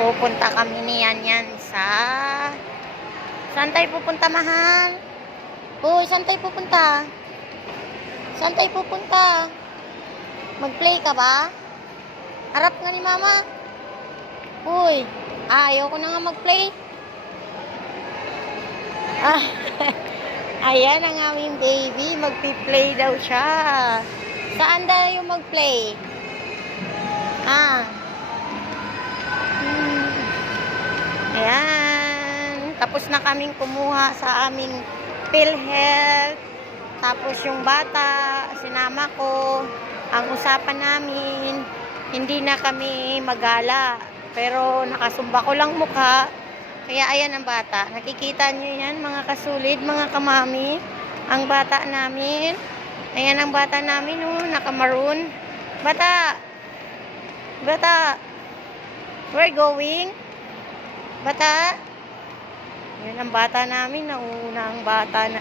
Pupunta kami ni Yan sa... Saan tayo pupunta, mahal? Uy, saan tayo pupunta? Saan tayo pupunta? Mag-play ka ba? Harap nga ni mama. Uy, ayaw ko na nga mag-play. Ayan ang aming baby. Magpi-play daw siya. Saan daw yung mag-play? Ayan. Tapos na kaming kumuha sa aming PhilHealth. Tapos yung bata, sinama ko. Ang usapan namin, hindi na kami magala. Pero nakasumba ko lang mukha. Kaya ayan ang bata. Nakikita nyo yan, mga kasulid, mga kamami. Ang bata namin. Ayan ang bata namin, naka-maroon. Bata! Bata! We're going? Bata? Ayan ang bata namin. Nauna ang bata na...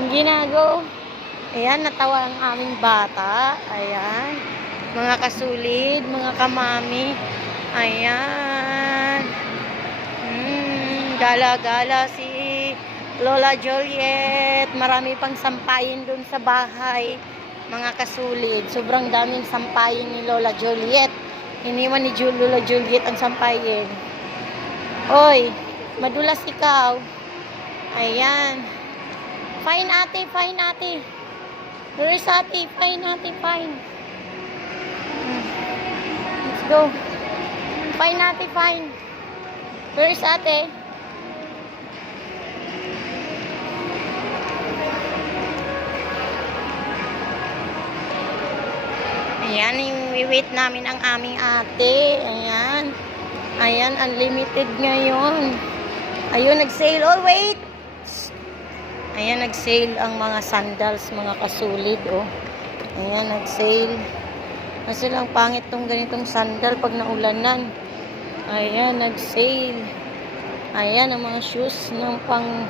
Ang ginagawa. Ayan, natawa ang aming bata. Ayan. Mga kasulid, mga kamami. Ayan. Gala-gala si Lola Juliet. Marami pang sampayin dun sa bahay. Mga kasulid. Sobrang daming sampayin ni Lola Juliet. Iniwan ni Lola Juliet ang sampayin. Oy, madulas ikaw. Ayan. Fine ate, fine ate. Where is ate? Fine ate, fine. Let's go. Fine ate, fine. Where is ate? Ayan, i-wait namin ang aming ate. Ayan. Ayan, unlimited ngayon. Ayun, nag-sale. Oh, wait! Ayan, nag-sale ang mga sandals, mga kasulid, oh. Ayan, nag-sale. Kasi lang pangit tong ganitong sandal pag naulanan. Ayan, nag-sale. Ayan, ang mga shoes ng pang